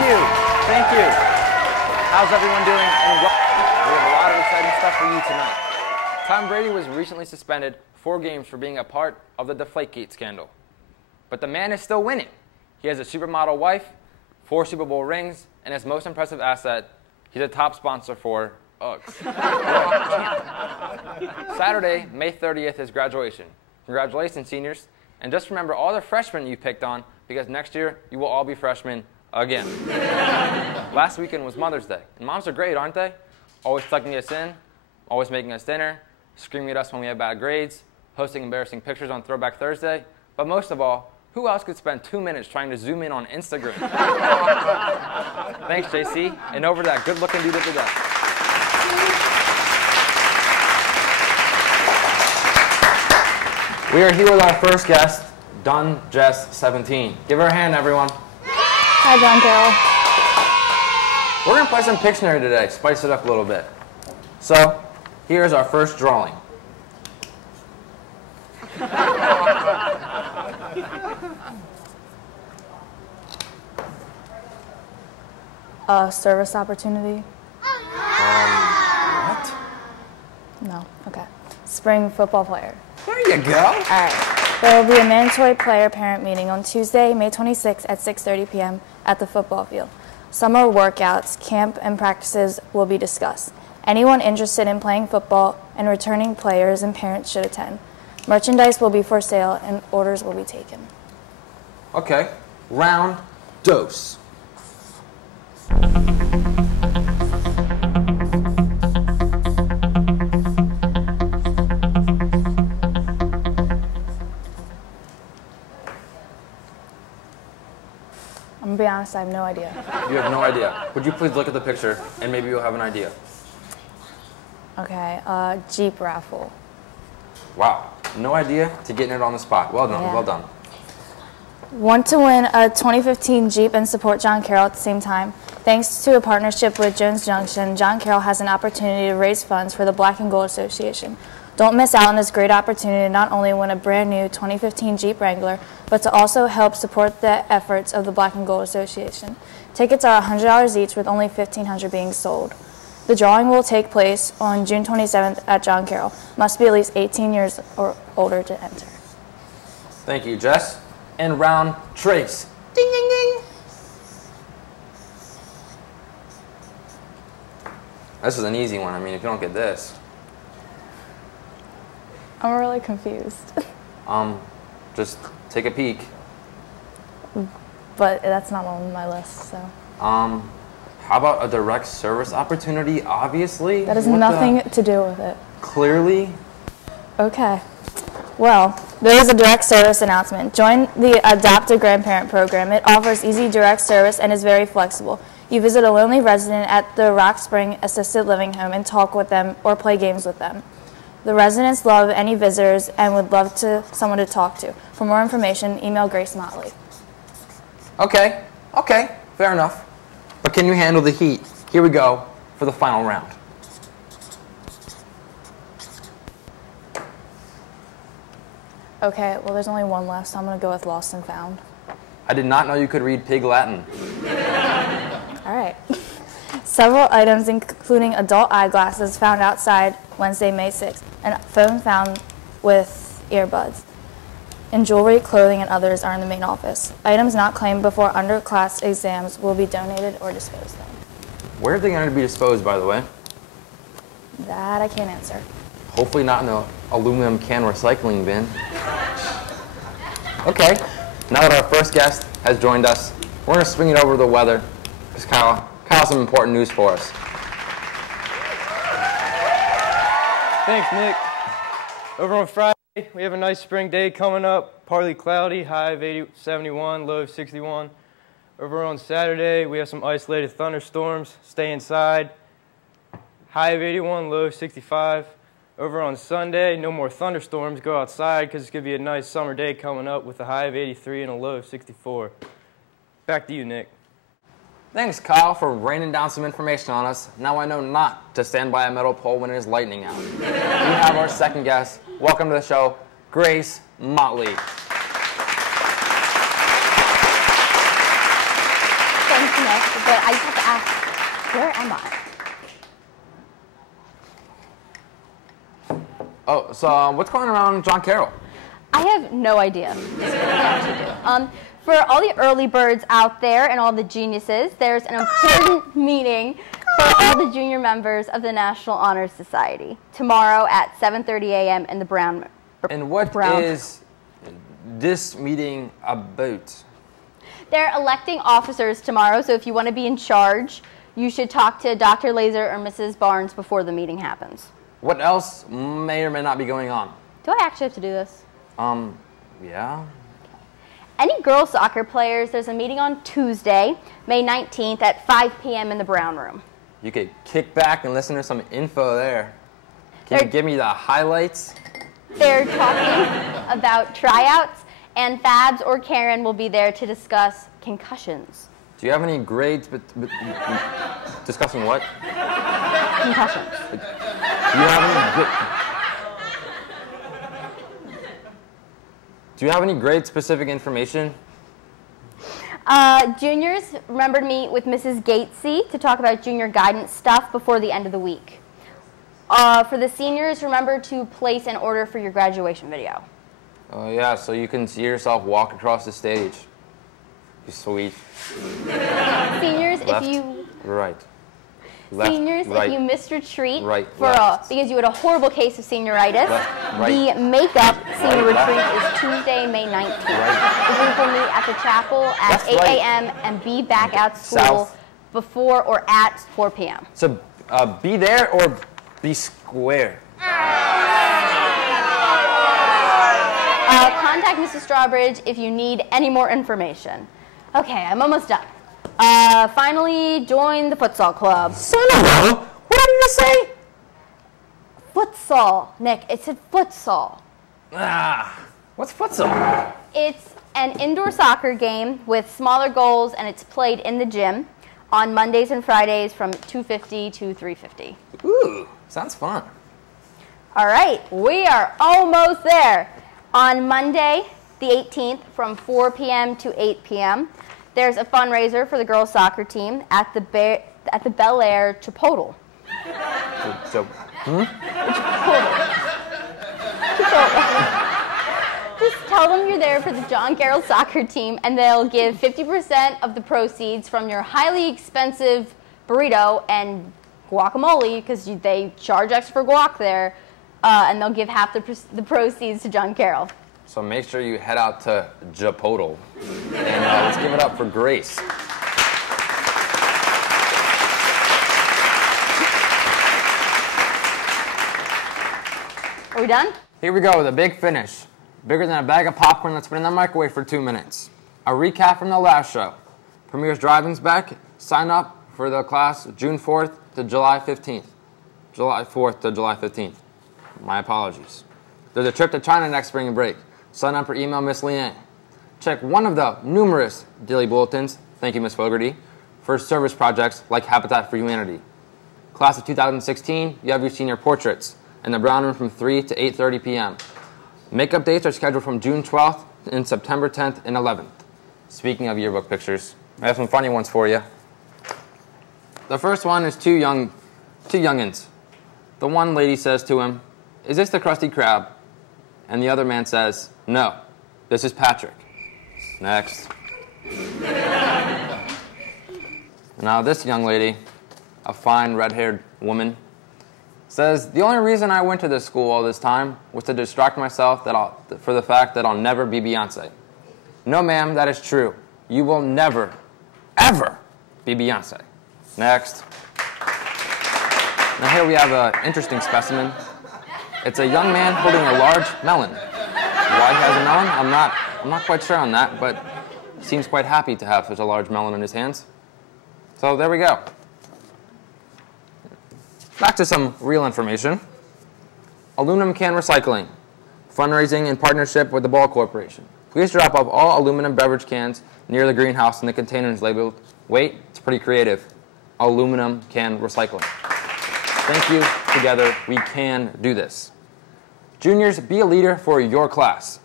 you. Thank you. How's everyone doing? And we have a lot of exciting stuff for you tonight. Tom Brady was recently suspended 4 games for being a part of the Deflategate scandal. But the man is still winning. He has a supermodel wife, 4 Super Bowl rings, and his most impressive asset, he's a top sponsor for Uggs. Saturday, May 30th is graduation. Congratulations, seniors. And just remember all the freshmen you picked on, because next year you will all be freshmen again. Last weekend was Mother's Day. And moms are great, aren't they? Always tucking us in, always making us dinner, screaming at us when we have bad grades, posting embarrassing pictures on Throwback Thursday. But most of all, who else could spend 2 minutes trying to zoom in on Instagram? Thanks, JC. And over to that good-looking dude at the desk. We are here with our first guest, Dun Jess 17. Give her a hand, everyone. Hi, John Carroll. We're going to play some Pictionary today, spice it up a little bit. So, here's our first drawing. Service opportunity? What? No, okay. Spring football player. There you go. All right. There will be a mandatory player-parent meeting on Tuesday, May 26th at 6:30 p.m. at the football field. Summer workouts, camp, and practices will be discussed. Anyone interested in playing football and returning players and parents should attend. Merchandise will be for sale and orders will be taken. Okay. Round dose. I'm gonna be honest, I have no idea. You have no idea. Would you please look at the picture and maybe you'll have an idea. Okay, Jeep raffle. Wow. No idea to getting it on the spot. Well done, Yeah. well done. Want to win a 2015 Jeep and support John Carroll at the same time? Thanks to a partnership with Jones Junction, John Carroll has an opportunity to raise funds for the Black and Gold Association. Don't miss out on this great opportunity to not only win a brand new 2015 Jeep Wrangler, but to also help support the efforts of the Black and Gold Association. Tickets are $100 each, with only 1,500 being sold. The drawing will take place on June 27th at John Carroll. Must be at least 18 years or older to enter. Thank you, Jess. And round trace. Ding, ding, ding. This is an easy one. I mean, if you don't get this. I'm really confused. Just take a peek. But that's not on my list, so. How about a direct service opportunity? Obviously. That has nothing to do with it. Clearly. Okay. Well, there is a direct service announcement. Join the Adopt a Grandparent program. It offers easy direct service and is very flexible. You visit a lonely resident at the Rock Spring Assisted Living Home and talk with them or play games with them. The residents love any visitors and would love someone to talk to. For more information, email Grace Motley. Okay, fair enough. But can you handle the heat? Here we go for the final round. Okay, well, there's only one left, so I'm going to go with Lost and Found. I did not know you could read Pig Latin. All right. Several items, including adult eyeglasses, found outside Wednesday, May 6th, and a phone found with earbuds. And jewelry, clothing, and others are in the main office. Items not claimed before underclass exams will be donated or disposed of. Where are they going to be disposed, by the way? That I can't answer. Hopefully not in the aluminum can recycling bin. Okay, now that our first guest has joined us, we're going to swing it over to the weather, because Kyle has some important news for us. Thanks, Nick. Over on Friday, we have a nice spring day coming up, partly cloudy, high of 71, low of 61. Over on Saturday, we have some isolated thunderstorms, stay inside, high of 81, low of 65. Over on Sunday, no more thunderstorms, go outside because it's going to be a nice summer day coming up with a high of 83 and a low of 64. Back to you, Nick. Thanks, Kyle, for raining down some information on us. Now I know not to stand by a metal pole when it is lightning out. We have our second guest. Welcome to the show, Grace Motley. Thank Nick, but I just have to ask, where am I? Oh, so what's going around John Carroll? I have no idea. Just kidding, I actually do. For all the early birds out there and all the geniuses, there's an important meeting for all the junior members of the National Honor Society tomorrow at 7:30 a.m. in the Brown. And what is this meeting about? They're electing officers tomorrow, so if you want to be in charge, you should talk to Dr. Laser or Mrs. Barnes before the meeting happens. What else may or may not be going on? Do I actually have to do this? Yeah. Any girls soccer players, there's a meeting on Tuesday, May 19th at 5 p.m. in the Brown Room. You could kick back and listen to some info there. Can you give me the highlights? They're talking about tryouts, and Fabs or Karen will be there to discuss concussions. Do you have any grades discussing what? Concussions. Do you have any grade-specific information? Juniors, remember to meet with Mrs. Gatesy to talk about junior guidance stuff before the end of the week. For the seniors, remember to place an order for your graduation video. Oh, yeah, so you can see yourself walk across the stage. Be sweet. Seniors, Left, if you... Right. Left, Seniors, right, if you missed retreat right, because you had a horrible case of senioritis, left, right, the makeup senior left, retreat is Tuesday, May 19th. right. The group will meet at the chapel at Left, 8 right. a.m. and be back at school South. before or at 4 p.m. So be there or be square. Contact Mrs. Strawbridge if you need any more information. Okay, I'm almost done. Finally, join the futsal club. Son of a... What did you say? Futsal, Nick. It said futsal. What's futsal? It's an indoor soccer game with smaller goals, and it's played in the gym on Mondays and Fridays from 2:50 to 3:50. Ooh, sounds fun. All right, we are almost there. On Monday, the 18th, from 4 p.m. to 8 p.m., there's a fundraiser for the girls' soccer team at the Bel Air Chipotle. Chipotle. Just tell them you're there for the John Carroll soccer team, and they'll give 50% of the proceeds from your highly expensive burrito and guacamole, because they charge extra for guac there, and they'll give half the proceeds to John Carroll. So make sure you head out to Chipotle. And let's give it up for Grace. Are we done? Here we go, the big finish. Bigger than a bag of popcorn that's been in the microwave for 2 minutes. A recap from the last show. Premier's Driving's back. Sign up for the class June 4th to July 15th. July 4th to July 15th. My apologies. There's a trip to China next spring break. Sign up or email Miss Leanne. Check one of the numerous daily bulletins, thank you Miss Fogarty, for service projects like Habitat for Humanity. Class of 2016, you have your senior portraits in the Brown Room from 3 to 8:30 p.m. Makeup dates are scheduled from June 12th and September 10th and 11th. Speaking of yearbook pictures, I have some funny ones for you. The first one is two youngins. The one lady says to him, "Is this the Krusty Krab?" And the other man says, "No, this is Patrick." Next. Now this young lady, a fine red-haired woman, says, "The only reason I went to this school all this time was to distract myself for the fact that I'll never be Beyonce." No, ma'am, that is true. You will never, ever be Beyonce. Next. Now here we have an interesting specimen. It's a young man holding a large melon. Why he has a melon? I'm not quite sure on that, but he seems quite happy to have such a large melon in his hands. So there we go. Back to some real information. Aluminum can recycling. Fundraising in partnership with the Ball Corporation. Please drop off all aluminum beverage cans near the greenhouse and the containers labeled, wait, it's pretty creative, aluminum can recycling. Thank you. Together, we can do this. Juniors, be a leader for your class.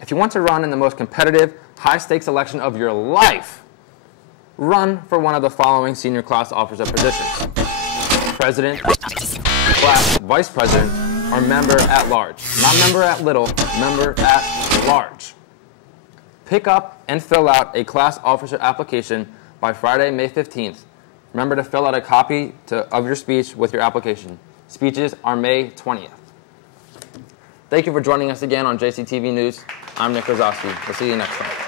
If you want to run in the most competitive, high-stakes election of your life, run for one of the following senior class officer positions: president, class vice president, or member at large. Not member at little, member at large. Pick up and fill out a class officer application by Friday, May 15th. Remember to fill out a copy of your speech with your application. Speeches are May 20th. Thank you for joining us again on JCTV News. I'm Nick Rosowski. We'll see you next time.